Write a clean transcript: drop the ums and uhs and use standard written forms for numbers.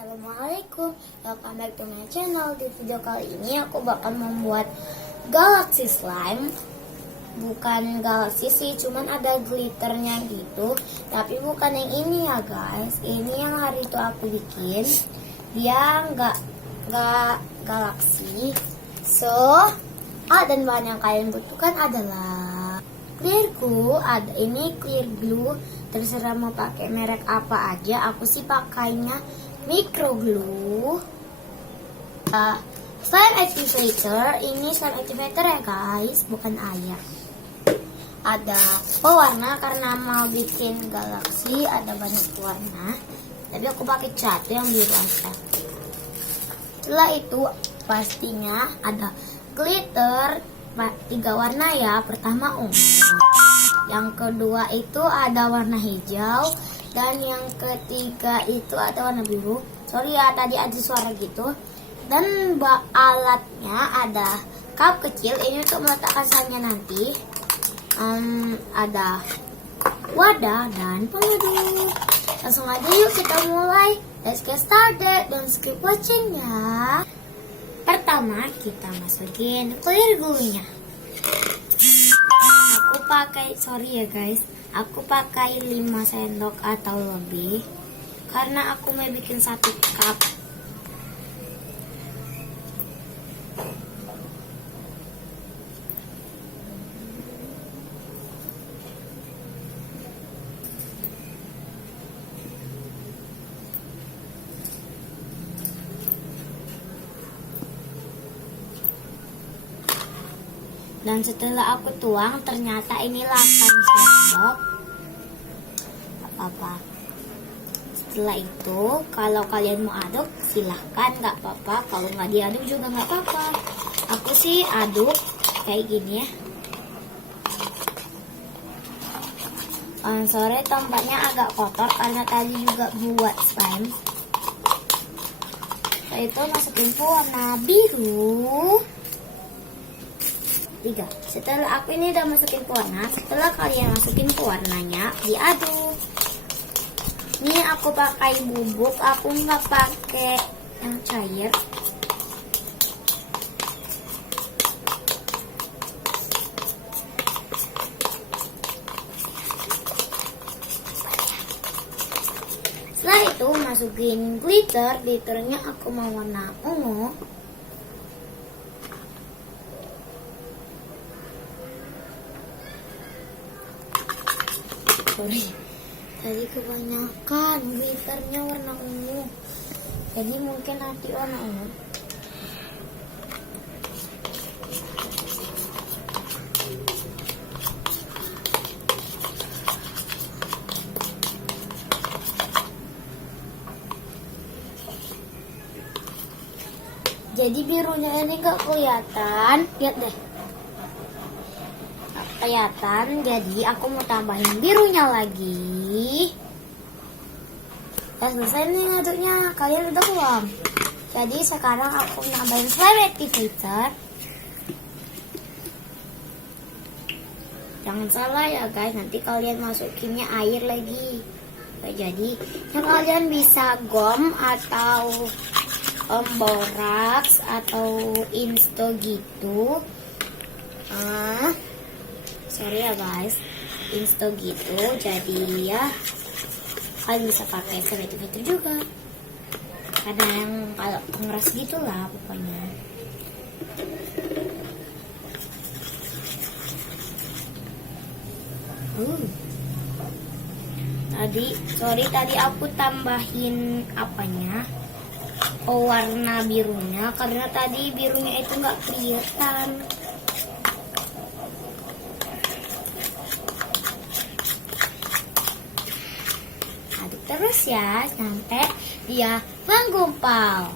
Assalamualaikum, welcome back to my channel. Di video kali ini aku bakal membuat galaxy slime. Bukan galaxy sih, cuman ada glitternya gitu. Tapi bukan yang ini ya guys. Ini yang hari itu aku bikin. Dia nggak galaxy. So, dan bahan yang kalian butuhkan adalah clear glue. Ada ini clear glue. Terserah mau pakai merek apa aja. Aku sih pakainya micro glue. Slime activator. Ini slime activator ya guys, bukan air. Ada pewarna karena mau bikin galaksi, ada banyak warna. Tapi aku pakai satu yang biru aja. Setelah itu pastinya ada glitter 3 warna ya. Pertama ungu. Yang kedua itu ada warna hijau. Dan yang ketiga itu ada warna biru. Sorry ya, tadi ada suara gitu. Dan alatnya ada cup kecil. Ini untuk meletakkan slime nanti. Ada wadah dan pengadu. Langsung aja yuk kita mulai. Let's get started. Don't skip watching ya. Pertama kita masukin clear glue-nya. Aku pakai 5 sendok atau lebih karena aku mau bikin 1 cup. Dan setelah aku tuang, ternyata ini 8 sendok. Apa-apa. Setelah itu, kalau kalian mau aduk, silahkan, nggak apa-apa. Kalau nggak diaduk juga nggak apa-apa. Aku sih aduk kayak gini ya. Sore tempatnya agak kotor karena tadi juga buat slime. Setelah itu masukin warna biru. 3. Setelah aku ini udah masukin pewarna, setelah kalian masukin pewarnanya, diaduk. Ini aku pakai bubuk, aku nggak pakai yang cair. Setelah itu masukin glitter, glitternya aku mau warna ungu. Tadi kebanyakan glitternya warna ungu, jadi mungkin nanti warna ungu. Jadi birunya ini gak kelihatan, lihat deh. Kelihatan, jadi aku mau tambahin birunya lagi. Udah selesai nih ngaduknya, kalian udah belum? Jadi sekarang aku nambahin slime activator. Jangan salah ya guys, nanti kalian masukinnya air lagi. Jadi kalian bisa gom atau borax atau insto gitu. Sorry ya guys, insto gitu. Jadi ya kalian bisa pakai slime activator juga. Karena yang kalau pengeras gitulah pokoknya. Tadi aku tambahin apanya? Warna birunya karena tadi birunya itu nggak kelihatan. Aduk terus ya sampai dia menggumpal.